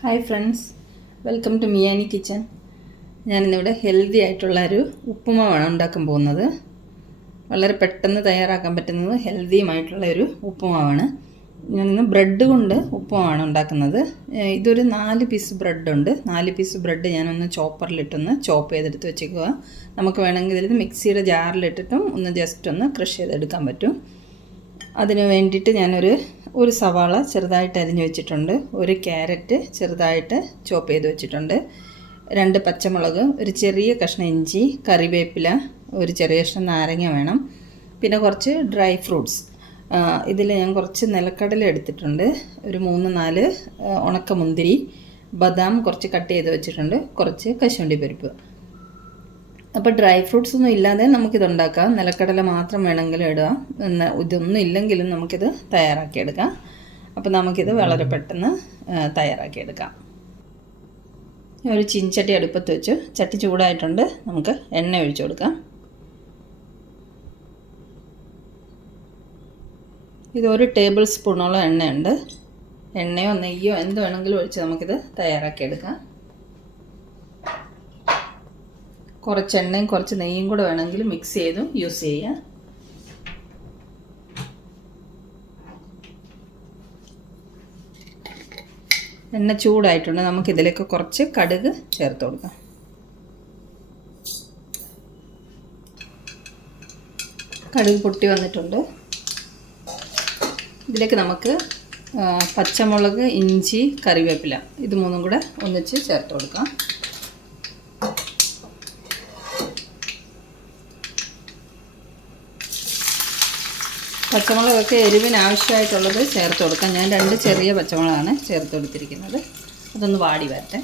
Hi friends, welcome to Miyani kitchen. ഞാനിന്നിവിടെ healthy ആയിട്ടുള്ളൊരു ഉപ്പുമാവാണ് ഉണ്ടാക്കാൻ പോകുന്നത്. വളരെ പെട്ടെന്ന് തയ്യാറാക്കാൻ പറ്റുന്നത് ഹെൽത്തിയുമായിട്ടുള്ള ഒരു ഉപ്പുമാവാണ്. ഞാനിന്ന് ബ്രെഡ് കൊണ്ട് ഉപ്പുമാവാണ് ഉണ്ടാക്കുന്നത്. ഇതൊരു 4 പീസ് ബ്രെഡുണ്ട്. 4 പീസ് ബ്രെഡ് ഞാനൊന്ന് ചോപ്പറിലിട്ടൊന്ന് ചോപ്പ് ചെയ്തെടുത്ത് വെച്ചേക്കുക. നമുക്ക് വേണമെങ്കിൽ ഇത് മിക്സിയുടെ ജാറിലിട്ടിട്ടും ഒന്ന് ജസ്റ്റ് ഒന്ന് ക്രഷ് ചെയ്തെടുക്കാൻ പറ്റും. അതിന് വേണ്ടിയിട്ട് ഒരു സവാള ചെറുതായിട്ട് അരിഞ്ഞു വെച്ചിട്ടുണ്ട്, ഒരു ക്യാരറ്റ് ചെറുതായിട്ട് ചോപ്പ് ചെയ്ത് വെച്ചിട്ടുണ്ട്, 2 പച്ചമുളക്, ഒരു ചെറിയ കഷ്ണം ഇഞ്ചി, കറിവേപ്പില, ഒരു ചെറിയ കഷ്ണം നാരങ്ങ വേണം, പിന്നെ കുറച്ച് ഡ്രൈ ഫ്രൂട്ട്സ്. ഇതിൽ ഞാൻ കുറച്ച് നിലക്കടല എടുത്തിട്ടുണ്ട്, ഒരു 3-4 ഉണക്കമുന്തിരി, ബദാം കുറച്ച് കട്ട് ചെയ്ത് വെച്ചിട്ടുണ്ട്, കുറച്ച് കശുവണ്ടി പരിപ്പ്. അപ്പോൾ ഡ്രൈ ഫ്രൂട്ട്സ് ഒന്നും ഇല്ലാതെ നമുക്കിതുണ്ടാക്കാം. നിലക്കടല മാത്രം വേണമെങ്കിലും ഇടാം. ഇതൊന്നും ഇല്ലെങ്കിലും നമുക്കിത് തയ്യാറാക്കിയെടുക്കാം. അപ്പോൾ നമുക്കിത് വളരെ പെട്ടെന്ന് തയ്യാറാക്കിയെടുക്കാം. ഒരു ചീനച്ചട്ടി അടുപ്പത്ത് വെച്ച് ചട്ടി ചൂടായിട്ടുണ്ട്. നമുക്ക് എണ്ണ ഒഴിച്ചു കൊടുക്കാം. ഇതൊരു ടേബിൾ സ്പൂണോളം എണ്ണയുണ്ട്. എണ്ണയോ നെയ്യോ എന്ത് വേണമെങ്കിലും ഒഴിച്ച് നമുക്കിത് തയ്യാറാക്കിയെടുക്കാം. കുറച്ച് എണ്ണയും കുറച്ച് നെയ്യും കൂടെ വേണമെങ്കിൽ മിക്സ് ചെയ്തും യൂസ് ചെയ്യാം. എണ്ണ ചൂടായിട്ടുണ്ട്. നമുക്കിതിലേക്ക് കുറച്ച് കടുക് ചേർത്ത് കൊടുക്കാം. കടുക് പൊട്ടി വന്നിട്ടുണ്ട്. ഇതിലേക്ക് നമുക്ക് പച്ചമുളക്, ഇഞ്ചി, കറിവേപ്പില ഇത് മൂന്നും കൂടെ ഒന്നിച്ച് ചേർത്ത് കൊടുക്കാം. പച്ചമുളകൊക്കെ എരിവിന് ആവശ്യമായിട്ടുള്ളത് ചേർത്ത് കൊടുക്കാം. ഞാൻ 2 ചെറിയ പച്ചമുളകാണ് ചേർത്ത് കൊടുത്തിരിക്കുന്നത്. അതൊന്ന് വാടി വരട്ടെ.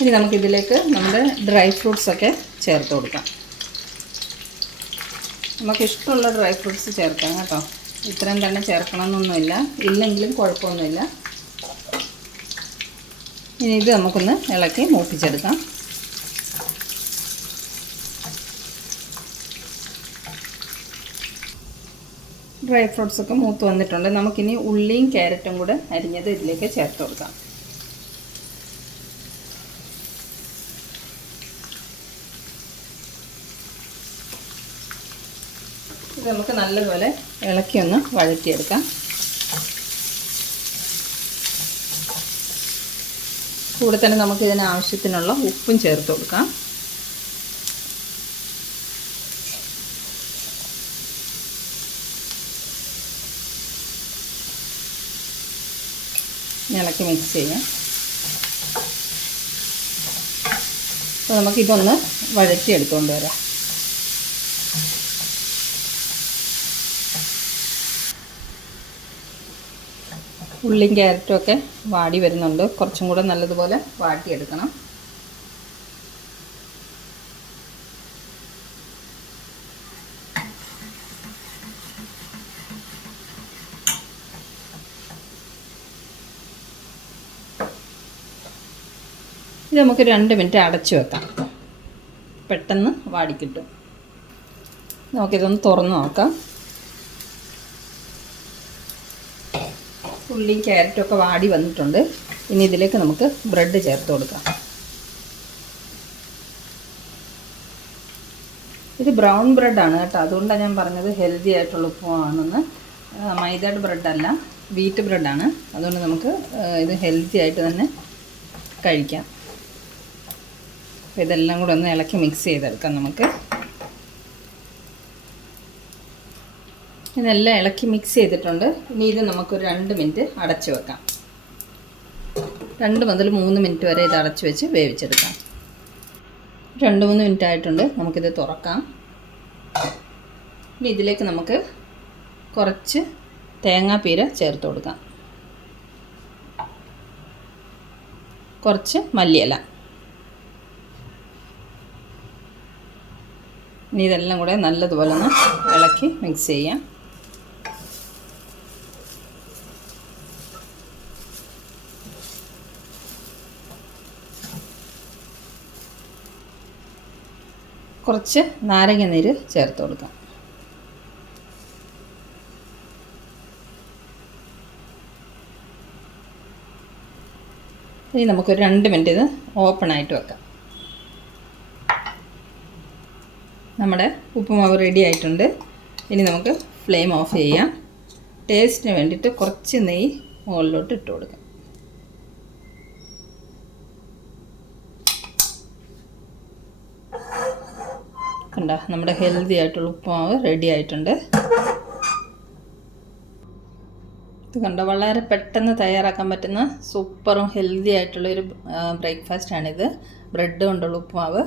ഇനി നമുക്കിതിലേക്ക് നമ്മുടെ ഡ്രൈ ഫ്രൂട്ട്സൊക്കെ ചേർത്ത് കൊടുക്കാം. നമുക്കിഷ്ടമുള്ള ഡ്രൈ ഫ്രൂട്ട്സ് ചേർക്കാം കേട്ടോ. ഇത്രയും തന്നെ ചേർക്കണമെന്നൊന്നുമില്ല, ഇല്ലെങ്കിലും കുഴപ്പമൊന്നുമില്ല. ഇനി ഇത് നമുക്കൊന്ന് ഇളക്കി മൂപ്പിച്ചെടുക്കാം. ഡ്രൈ ഫ്രൂട്ട്സൊക്കെ മൂത്ത് വന്നിട്ടുണ്ട്. നമുക്കിനി ഉള്ളിയും ക്യാരറ്റും കൂടെ അരിഞ്ഞത് ഇതിലേക്ക് ചേർത്ത് കൊടുക്കാം. ഇത് നമുക്ക് നല്ലപോലെ ഇളക്കി ഒന്ന് വഴറ്റിയെടുക്കാം. കൂടെ തന്നെ നമുക്ക് ഇതിന് ആവശ്യത്തിനുള്ള ഉപ്പും ചേർത്ത് കൊടുക്കാം. ഇളക്കി മിക്സ് ചെയ്യാം. അപ്പോൾ നമുക്കിതൊന്ന് വഴറ്റിയെടുത്തുകൊണ്ട് വരാം. ഉള്ളിയും ക്യാരറ്റും ഒക്കെ വാടി വരുന്നുണ്ട്. കുറച്ചും കൂടെ നല്ലതുപോലെ വാട്ടിയെടുക്കണം. ഇത് നമുക്ക് 2 മിനിറ്റ് അടച്ചു വെക്കാം. പെട്ടെന്ന് വാടിക്കിട്ടും. നമുക്കിതൊന്ന് തുറന്ന് നോക്കാം. ഉള്ളിയും ക്യാരറ്റും ഒക്കെ വാടി വന്നിട്ടുണ്ട്. ഇനി ഇതിലേക്ക് നമുക്ക് ബ്രെഡ് ചേർത്ത് കൊടുക്കാം. ഇത് ബ്രൗൺ ബ്രെഡാണ് കേട്ടോ. അതുകൊണ്ടാണ് ഞാൻ പറഞ്ഞത് ഹെൽത്തി ആയിട്ടുള്ള ഉപ്പുമാണെന്ന്. മൈദയുടെ ബ്രെഡല്ല, വീറ്റ് ബ്രെഡാണ്. അതുകൊണ്ട് നമുക്ക് ഇത് ഹെൽത്തി ആയിട്ട് തന്നെ കഴിക്കാം. അപ്പോൾ ഇതെല്ലാം കൂടെ ഒന്ന് ഇളക്കി മിക്സ് ചെയ്തെടുക്കാം. നമുക്ക് ഇതെല്ലാം ഇളക്കി മിക്സ് ചെയ്തിട്ടുണ്ട്. ഇനി ഇത് നമുക്കൊരു 2 മിനിറ്റ് അടച്ചു വെക്കാം. 2 മുതൽ 3 മിനിറ്റ് വരെ ഇത് അടച്ചു വെച്ച് വേവിച്ചെടുക്കാം. 2-3 മിനിറ്റ് ആയിട്ടുണ്ട്. നമുക്കിത് തുറക്കാം. ഇനി ഇതിലേക്ക് നമുക്ക് കുറച്ച് തേങ്ങാപ്പീര ചേർത്ത് കൊടുക്കാം. കുറച്ച് മല്ലിയില. ഇനി ഇതെല്ലാം കൂടെ നല്ലതുപോലെ ഒന്ന് ഇളക്കി മിക്സ് ചെയ്യാം. കുറച്ച് നാരങ്ങ നീര് ചേർത്ത് കൊടുക്കാം. ഇനി നമുക്കൊരു 2 മിനിറ്റ് ഇത് ഓപ്പൺ ആയിട്ട് വെക്കാം. നമ്മുടെ ഉപ്പുമാവ് റെഡി ആയിട്ടുണ്ട്. ഇനി നമുക്ക് ഫ്ലെയിം ഓഫ് ചെയ്യാം. ടേസ്റ്റിന് വേണ്ടിയിട്ട് കുറച്ച് നെയ്യ് മുകളിലോട്ട് ഇട്ട് കൊടുക്കാം. കണ്ടോ, നമ്മുടെ ഹെൽത്തി ആയിട്ടുള്ള ഉപ്പുമാവ് റെഡി ആയിട്ടുണ്ട്. ഇത് കണ്ടോ, വളരെ പെട്ടെന്ന് തയ്യാറാക്കാൻ പറ്റുന്ന സൂപ്പറും ഹെൽത്തി ആയിട്ടുള്ളൊരു ബ്രേക്ക്ഫാസ്റ്റാണിത്, ബ്രെഡ് കൊണ്ടുള്ള ഉപ്പുമാവ്.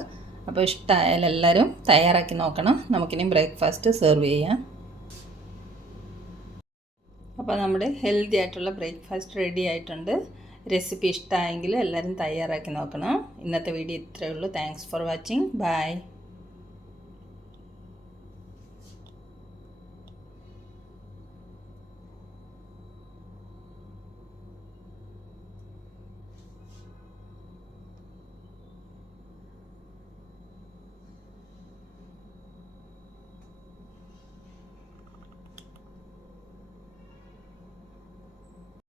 അപ്പോൾ ഇഷ്ടമായാലും എല്ലാവരും തയ്യാറാക്കി നോക്കണം. നമുക്കിനി ബ്രേക്ക്ഫാസ്റ്റ് സെർവ് ചെയ്യാം. അപ്പോൾ നമ്മുടെ ഹെൽത്തി ആയിട്ടുള്ള ബ്രേക്ക്ഫാസ്റ്റ് റെഡി ആയിട്ടുണ്ട്. റെസിപ്പി ഇഷ്ടമായെങ്കിൽ എല്ലാവരും തയ്യാറാക്കി നോക്കണം. ഇന്നത്തെ വീഡിയോ ഇത്രയേ ഉള്ളൂ. Thanks for watching. ബൈ.